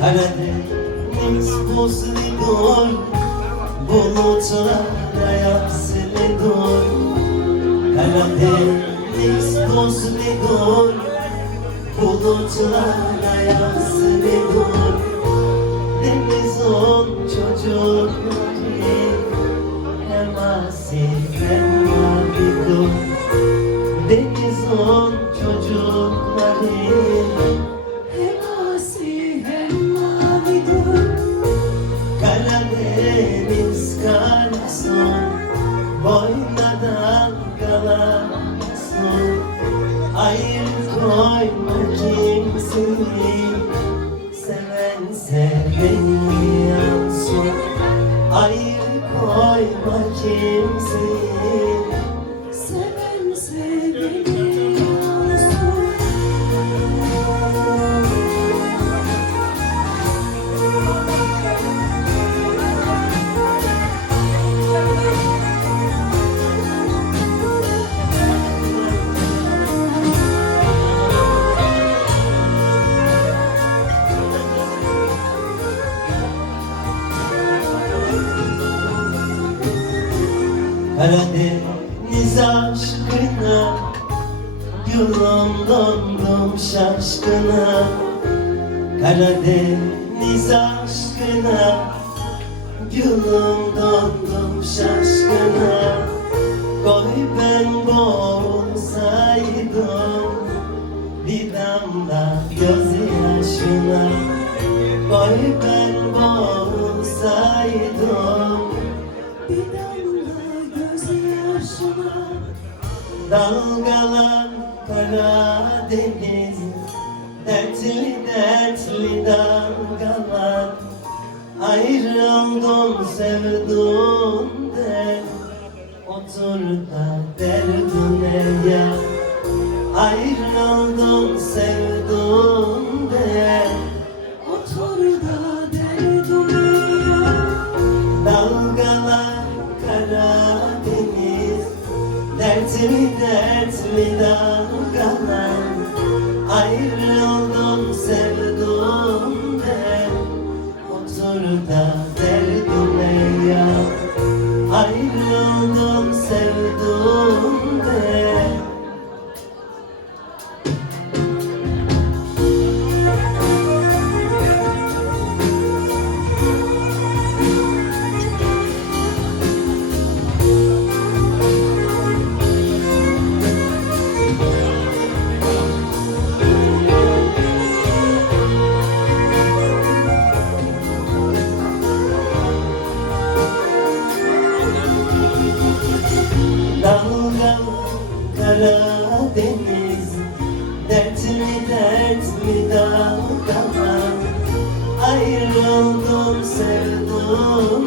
Karadeniz buzludur, bulutlara yansılıdır. Karadeniz buzludur, bulutlara yansılıdır. Denizin çocukları hem asil hem mavidir. Denizin çocukları hem asil hem mavidir. Karadeniz karasın, boyuna dalgalasın. Ayır koyma kimseyi, seven seveni yansın. Ayır koyma kimseyi, seven seveni yansın. Karadeniz aşkına, yolum dondum şaşkına. Karadeniz aşkına, yolum dondum şaşkına. Koy ben boğulsaydım bir damla gözyaşına. Koy ben boğulsaydım bir damla gözyaşına. Dalgalan Karadeniz, dertli dertli dalgalan. Ayrıldım sevduğumden, otur da derdine ya. Ayrıldım sevduğumden, otur da derdine ya. Dalgalan Karadeniz, dertli dertli dalgalan. Ayrıldım sevduğumden, otur da derdine ya. Ayrıldım sevduğumden. Dalgalan Karadeniz, dertli dertli dalgalan. Ayrıldım sevduğum